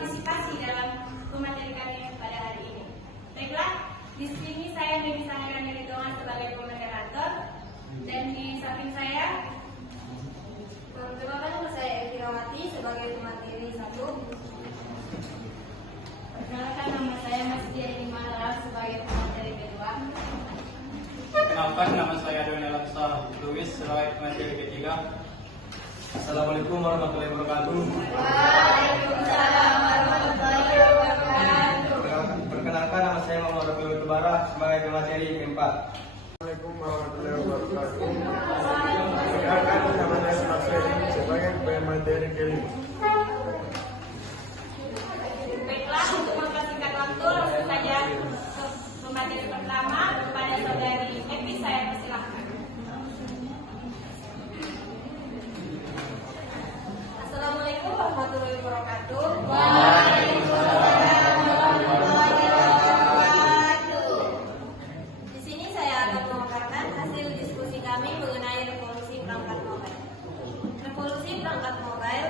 berpartisipasi dalam pemateri kami pada hari ini. Baiklah, di sini saya Misalkan dari Dongan sebagai pemoderator, dan di samping saya perkenalkan nama saya Evirawati sebagai pemateri 1. Perkenalkan nama saya Mas Diani Maharaj sebagai pemateri kedua. Perkenalkan nama saya Donel Absa Luis sebagai pemateri ketiga. Assalamualaikum warahmatullahi wabarakatuh. Waalaikumsalam warahmatullahi wabarakatuh. Perkenalkan nama saya Muhammad Rabiul Kebara sebagai pemateri keempat. Assalamualaikum warahmatullahi wabarakatuh. Perkenalkan nama saya Mas Redi sebagai pemateri kelima. Baiklah, untuk mempersingkat waktu, langsung saja ke pemateri pertama kepada saudari Evi, saya persilahkan. Assalamualaikum warahmatullahi wabarakatuh. Waalaikumsalam warahmatullahi wabarakatuh. Di sini saya akan memaparkan hasil diskusi kami mengenai revolusi perangkat mobile. Revolusi perangkat mobile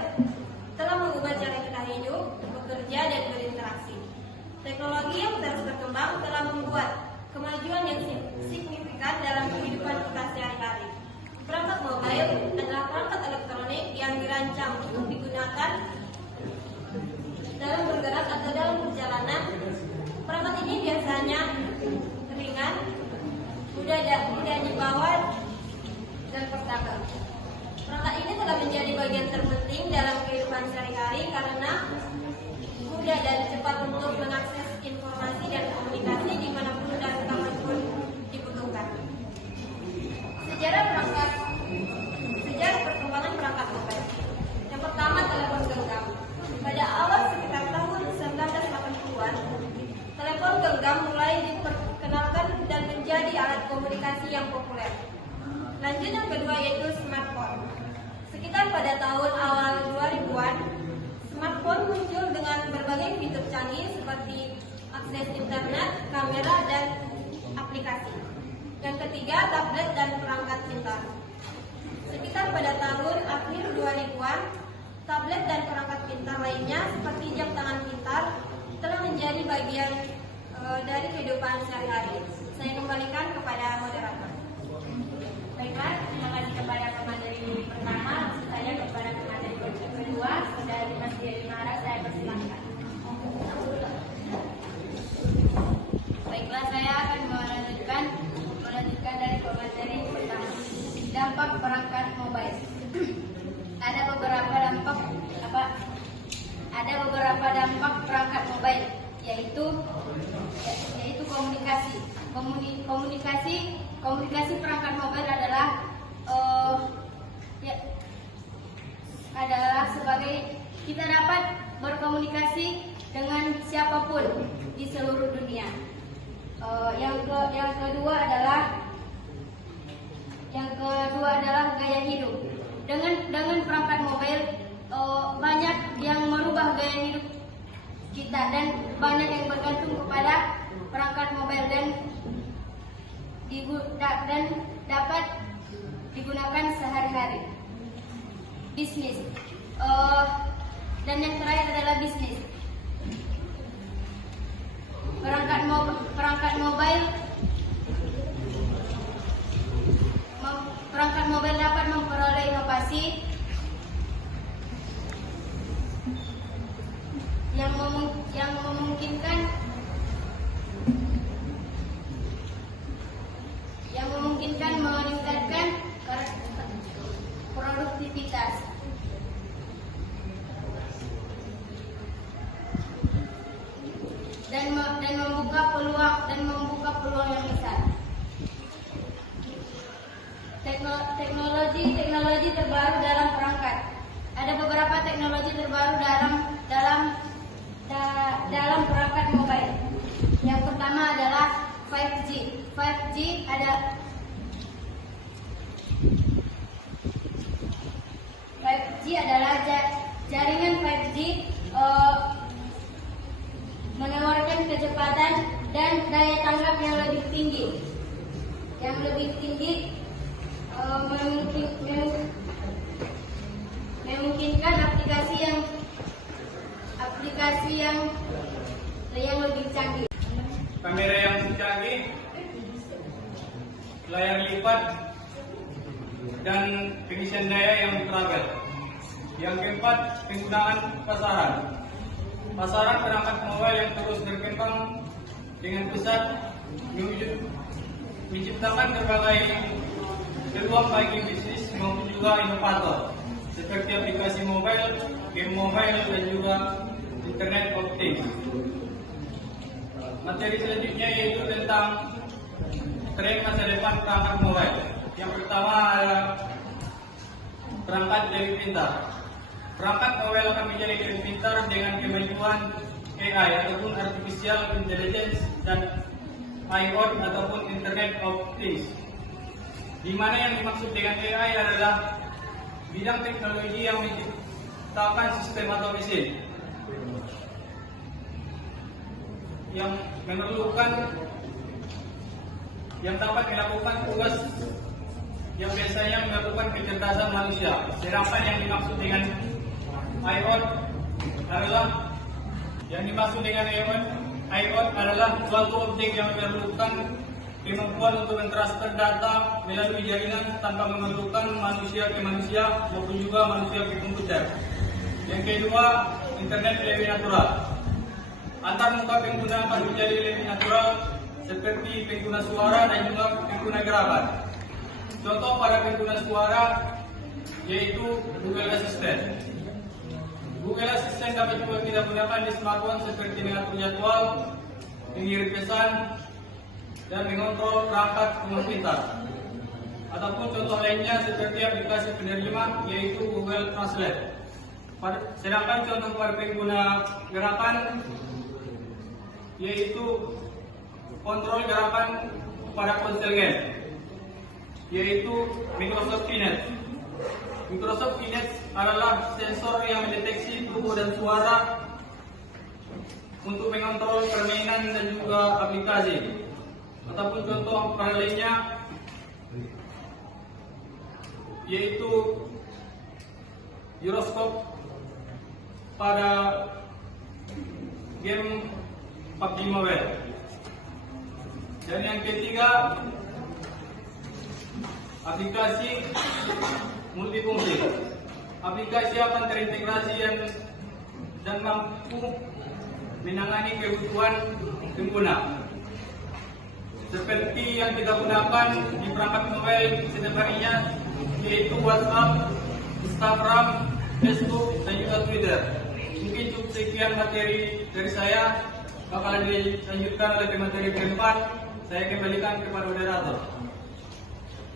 telah mengubah cara kita hidup, bekerja, dan berinteraksi. Teknologi yang terus berkembang telah membuat kemajuan yang signifikan dalam kehidupan kita sehari-hari. Perangkat mobile adalah perangkat elektronik yang dirancang untuk digunakan dalam bergerak atau dalam perjalanan. Perangkat ini biasanya ringan, mudah dibawa, dan portabel. Perangkat ini telah menjadi bagian terpenting dalam kehidupan sehari-hari karena mudah dan cepat untuk mengakses informasi dan komunikasi dimanapun dan kapanpun dibutuhkan. Sejarah perkembangan perangkat mobile. Yang pertama, telepon genggam. Pada awal sekitar tahun 1980-an, telepon genggam mulai diperkenalkan dan menjadi alat komunikasi yang populer. Lanjut yang kedua yaitu smartphone. Sekitar pada tahun awal 2000-an, smartphone muncul dengan berbagai fitur canggih seperti akses internet, kamera, dan aplikasi. Yang ketiga, tablet dan perangkat pintar. Sekitar pada tahun akhir 2000-an, tablet dan perangkat pintar lainnya seperti jam tangan pintar telah menjadi bagian dari kehidupan sehari-hari. Saya kembalikan kepada moderator. Baiklah, terima kasih kepada pemateri pertama. Langsung saja kepada pemateri kedua, saudari Mas Diani Maharaj, saya persilahkan. Baiklah, saya akan melanjutkan dari pemateri pertama. Dampak perangkat mobile. Ada beberapa dampak perangkat mobile, yaitu komunikasi perangkat mobile adalah sebagai kita dapat berkomunikasi dengan siapapun di seluruh dunia. Yang kedua adalah gaya hidup. Dengan perangkat mobile banyak yang merubah gaya hidup kita dan banyak yang bergantung kepada perangkat mobile dan dapat digunakan sehari-hari. Bisnis dan yang terakhir adalah bisnis. Perangkat mobile dapat memperoleh inovasi yang memungkinkan meningkatkan produktivitas dan membuka peluang yang besar. Teknologi terbaru dalam perangkat. Ada beberapa teknologi terbaru dalam perangkat mobile. Yang pertama adalah 5G. 5G adalah jaringan 5G menawarkan kecepatan dan daya tanggap yang lebih tinggi. Memungkinkan aplikasi pengisian daya yang travel. Yang keempat, penggunaan pasaran. Pasaran perangkat mobile yang terus berkembang dengan pesat menciptakan berbagai peluang bagi bisnis maupun juga inovator, seperti aplikasi mobile, game mobile, dan juga Internet of Things. Materi selanjutnya yaitu tentang tren masa depan perangkat mobile. Yang pertama adalah perangkat lebih pintar. Perangkat mobile akan menjadi lebih pintar dengan kemajuan AI ataupun Artificial Intelligence dan IoT ataupun Internet of Things. Di mana yang dimaksud dengan AI adalah bidang teknologi yang menciptakan sistem atau mesin yang dapat melakukan tugas yang biasanya melakukan kecerdasan manusia. Sedangkan yang dimaksud dengan IoT adalah suatu objek yang memerlukan kemampuan untuk mentransfer data melalui jaringan tanpa memerlukan manusia ke manusia maupun juga manusia ke komputer. Yang kedua, internet lebih natural. Antar muka pengguna akan menjadi lebih natural seperti pengguna suara dan juga pengguna gerakan. Contoh pada pengguna suara yaitu Google Assistant. Google Assistant dapat juga kita gunakan di smartphone seperti mengatur jadwal, mengirim pesan, dan mengontrol perangkat rumah pintar. Ataupun contoh lainnya seperti aplikasi penerjemah yaitu Google Translate. Sedangkan contoh pada pengguna gerakan yaitu kontrol gerakan pada ponsel game yaitu Microsoft Kinect. Microsoft Kinect adalah sensor yang mendeteksi tubuh dan suara untuk mengontrol permainan dan juga aplikasi. Ataupun contoh pada lainnya yaitu Gyroscope pada game PUBG Mobile. Dan yang ketiga, aplikasi multifungsi. Aplikasi akan terintegrasi dan mampu menangani kebutuhan pengguna. Seperti yang kita gunakan di perangkat mobile setiap harinya, yaitu WhatsApp, Instagram, Facebook, dan juga Twitter. Mungkin cukup sekian materi dari saya. Bakalan dilanjutkan oleh materi keempat. Saya kembalikan kepada moderator.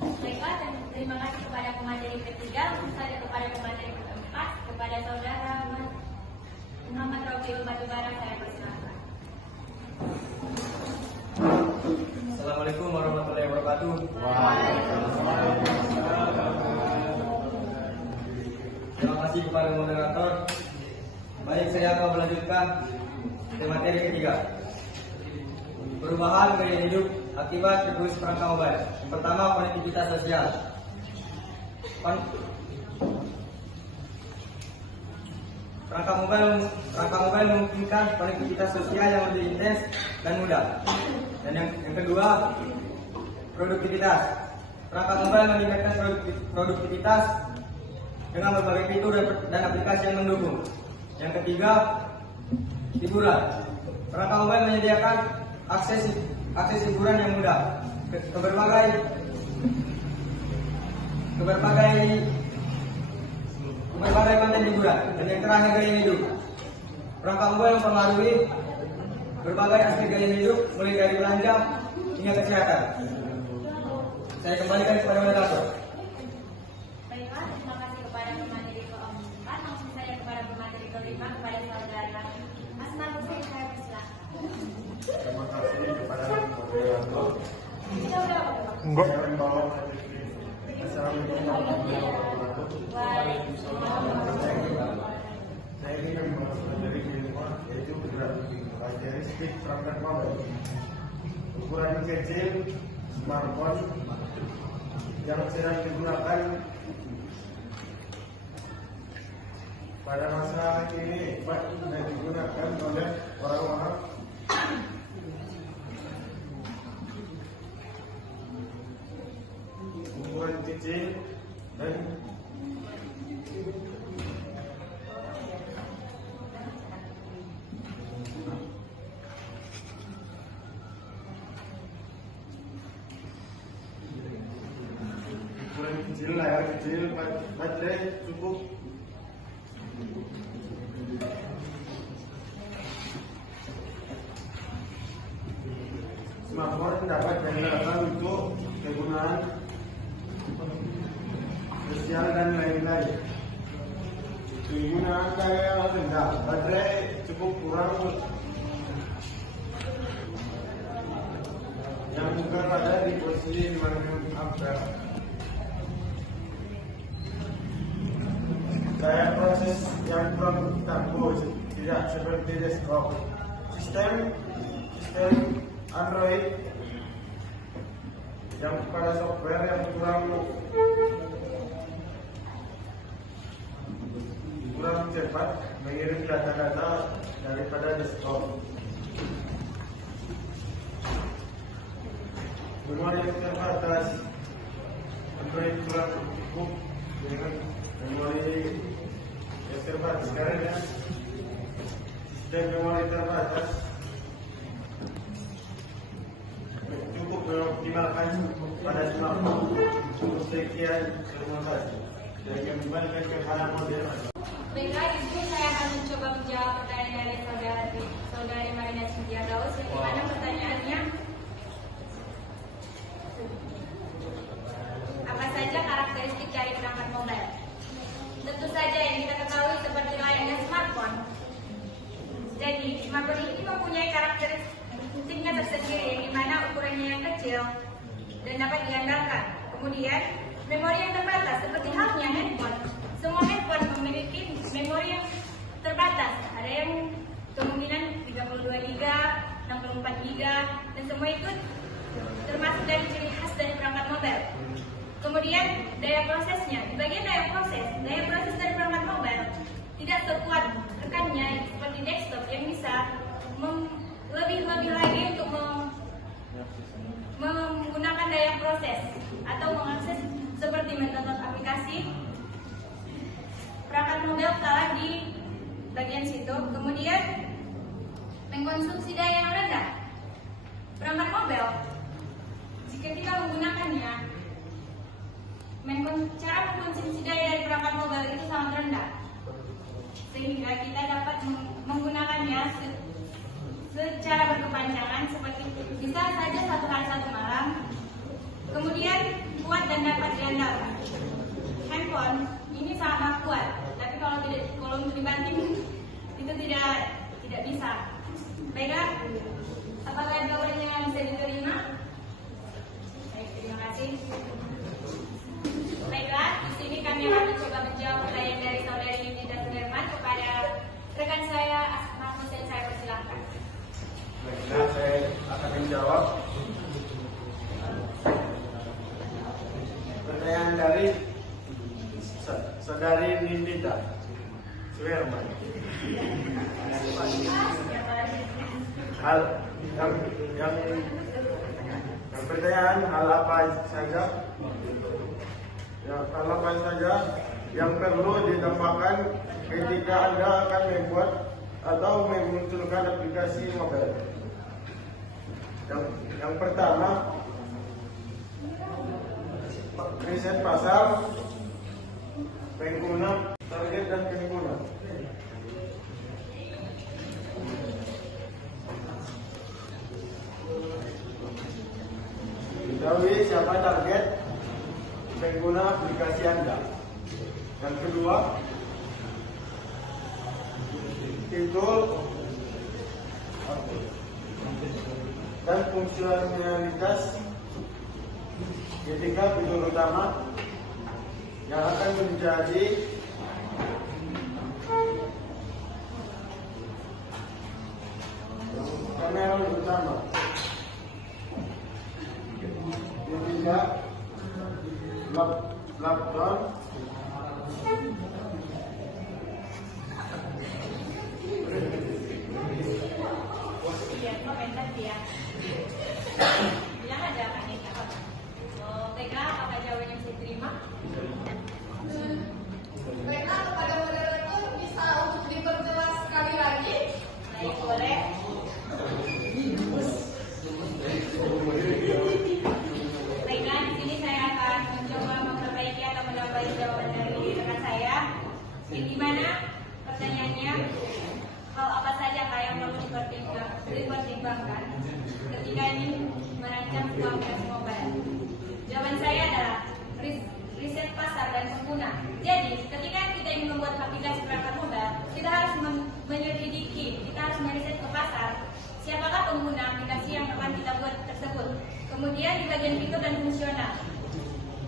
Baiklah, dan terima kasih kepada pemateri ketiga, misalnya kepada pemateri keempat, kepada saudara Muhammad Rafiul Batubara, saya persilakan. Assalamualaikum warahmatullahi wabarakatuh. Terima kasih kepada moderator. Baik, saya akan melanjutkan ke materi ketiga. Perubahan gaya hidup akibat terus perangkat mobile. Yang pertama, konektivitas sosial. Perangkat mobile memungkinkan konektivitas sosial yang lebih intens dan mudah. Dan yang kedua, produktivitas. Perangkat mobile meningkatkan produktivitas dengan berbagai fitur dan aplikasi yang mendukung. Yang ketiga, hiburan. Perangkat mobile menyediakan akses hiburan yang mudah ke berbagai konten hiburan. Dan yang terakhir, gaya hidup. Perangkat mobile mempengaruhi berbagai aspek gaya hidup, mulai dari belanja hingga kesehatan. Saya kembalikan kepada moderator. Baiklah, terima kasih kepada pemateri keempat. Langsung saja kepada pemateri kelima, kepada saudara Asma Hussein, saya persilakan. Terima kasih kepada moderator. Enggak. Assalamualaikum warahmatullahi wabarakatuh. Saya ingin membahas materi kelima, yaitu karakteristik perangkat mobile. Ukuran kecil, smartphone yang sedang digunakan pada masa ini dan digunakan oleh orang-orang ukuran kecil dan layar kecil, baterai cukup. Smartphone dapat digunakan untuk kegunaan sosial dan lain-lain. Penggunaan daya yang rendah, baterai cukup kurang yang berada di posisi 5000 ampere. Daya proses yang kurang tangguh, tidak seperti desktop. Sistem Android yang pada software yang kurang cepat mengirim data-data daripada desktop. Memori yang terbatas, Android kurang cukup dengan memori yang terbatas karena sistem memori terbatas cukup mengoptimalkan pada smartphone. Sekian, terima kasih. Saya kembalikan kepada model. Baiklah, Ibu, saya akan mencoba menjawab pertanyaan dari saudari Marina Cynthia Daus, yang dimana pertanyaannya, apa saja karakteristik dari perangkat mobile? Tentu saja yang kita ketahui seperti layaknya smartphone. Jadi, smartphone ini mempunyai karakteristiknya tersendiri, yang dimana ukurannya yang kecil dan dapat diandalkan. Kemudian, memori yang terbatas seperti halnya handphone. Semua handphone memiliki memori yang terbatas. Ada yang kemungkinan 32 GB, 64 GB, dan semua itu termasuk dari ciri khas dari perangkat mobile. Kemudian daya prosesnya. Di bagian daya proses dari perangkat mobile tidak sekuat rekannya seperti desktop yang bisa lebih lagi untuk menggunakan daya proses atau mengakses seperti mendownload aplikasi. Perangkat mobile kalah di bagian situ. Kemudian mengkonsumsi daya yang rendah. Perangkat mobile jika kita menggunakannya, cara mengkonsumsi daya dari perangkat mobile itu sangat rendah, sehingga kita dapat menggunakannya secara berkepanjangan, seperti bisa saja 1 hari 1 malam. Kemudian kuat dan dapat diandalkan. Handphone ini sangat kuat, tapi kalau untuk dibanting itu tidak bisa. Baiklah, apakah jawabannya bisa diterima? Baik, terima kasih. Baiklah, di sini kami akan mencoba menjawab pertanyaan dari saudari Yunita Sudirman kepada rekan saya Asma Hussein. Saya persilahkan. Baiklah, saya akan menjawab pertanyaan dari saudari Nindita Suherman. Hal yang pertanyaan hal apa saja yang perlu ditambahkan ketika Anda akan membuat atau memunculkan aplikasi mobile. Yang pertama, riset pasar, pengguna, target dan pengguna. Ketahui siapa target pengguna aplikasi Anda. Yang kedua, fitur dan fungsionalitas ketika fitur utama yang akan menjadi kamera utama. Ketiga, lockdown komentar dia. Bilang aja kan ini apa? Baiklah, apakah jawabannya bisa diterima? Baiklah, kepada moderator bisa untuk diperjelas sekali lagi. Baik, boleh. Baiklah, di sini saya akan mencoba memperbaiki atau mulai jawaban dari rekan saya. Yang dimana pertanyaannya, hal apa saja yang perlu dipertimbangkan ketika ingin merancang sebuah aplikasi mobile? Jawaban saya adalah riset pasar dan pengguna. Jadi, ketika kita ingin membuat aplikasi perangkat mobile, kita harus menyelidiki, kita harus meriset ke pasar siapakah pengguna aplikasi yang akan kita buat tersebut. Kemudian di bagian fitur dan fungsional.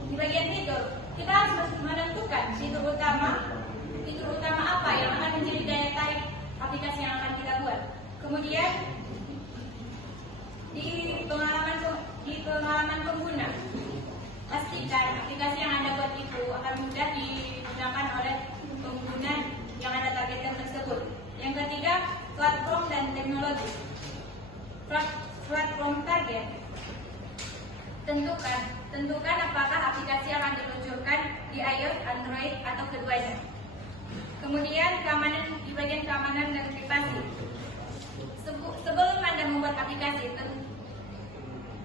Di bagian fitur, kita harus menentukan fitur utama apa yang akan menjadi daya tarik aplikasi yang akan kita buat. Kemudian di pengalaman pengguna, pastikan aplikasi yang Anda buat itu akan mudah digunakan oleh pengguna yang Anda targetkan tersebut. Yang ketiga, platform dan teknologi. Platform target. Tentukan apakah aplikasi yang akan diluncurkan di iOS, Android, atau keduanya. Kemudian di bagian keamanan dan privasi. Sebelum Anda membuat aplikasi,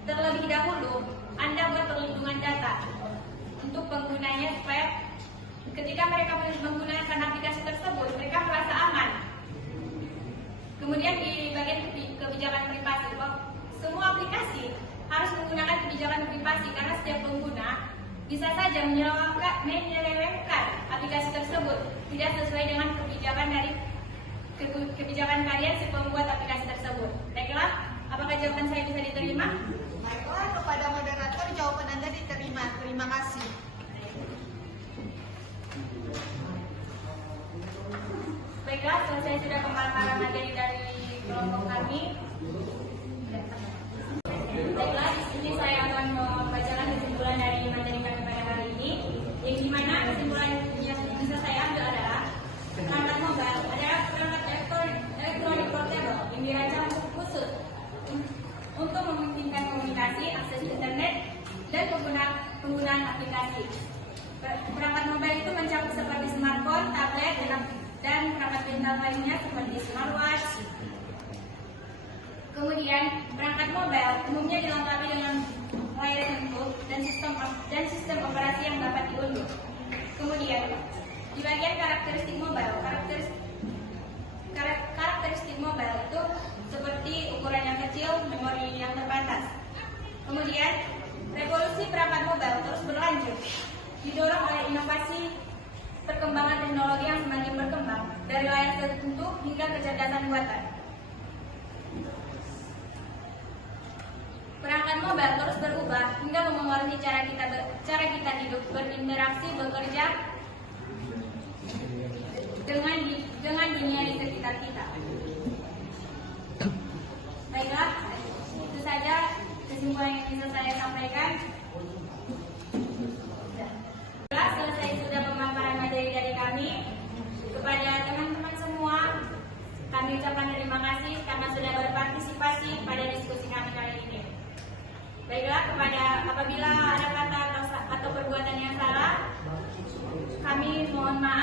terlebih dahulu Anda buat perlindungan data untuk penggunanya supaya ketika mereka menggunakan aplikasi tersebut mereka merasa aman. Kemudian di bagian kebijakan privasi, semua aplikasi harus menggunakan kebijakan privasi karena setiap pengguna bisa saja menyelewengkan aplikasi tersebut tidak sesuai dengan kebijakan kalian si pembuat aplikasi tersebut. Baiklah, apakah jawaban saya bisa diterima? Baiklah, kepada moderator jawaban Anda diterima. Terima kasih. Baiklah, selesai sudah pemaparan materi dari kelompok kami. Baiklah, di sini saya akan membacakan kesimpulan dari materi kami pada hari ini, yang dimana kesimpulan yang bisa saya ambil adalah perangkat mobile adalah perangkat elektronik portable yang dirancang khusus untuk memungkinkan komunikasi, akses internet, dan penggunaan aplikasi. Perangkat mobile itu mencakup seperti smartphone, tablet, dan perangkat pintar lainnya seperti smartwatch. Kemudian, perangkat mobile umumnya dilengkapi dengan layar sentuh dan sistem operasi yang dapat diunduh. Kemudian, di bagian karakteristik mobile, karakteristik mobile itu seperti ukuran yang kecil, memori yang terbatas. Kemudian, revolusi perangkat mobile terus berlanjut, didorong oleh inovasi perkembangan teknologi yang semakin berkembang, dari layar sentuh hingga kecerdasan buatan. Perangkat mobile terus berubah hingga memengaruhi cara kita hidup, berinteraksi, bekerja dengan dunia di sekitar kita. Baiklah, itu saja kesimpulan yang bisa saya sampaikan. Selesai sudah pemaparan materi dari kami. Kepada teman-teman semua, kami ucapkan terima kasih karena sudah berpartisipasi pada diskusi kami kali ini. Baiklah, apabila ada kata atau perbuatan yang salah, kami mohon maaf.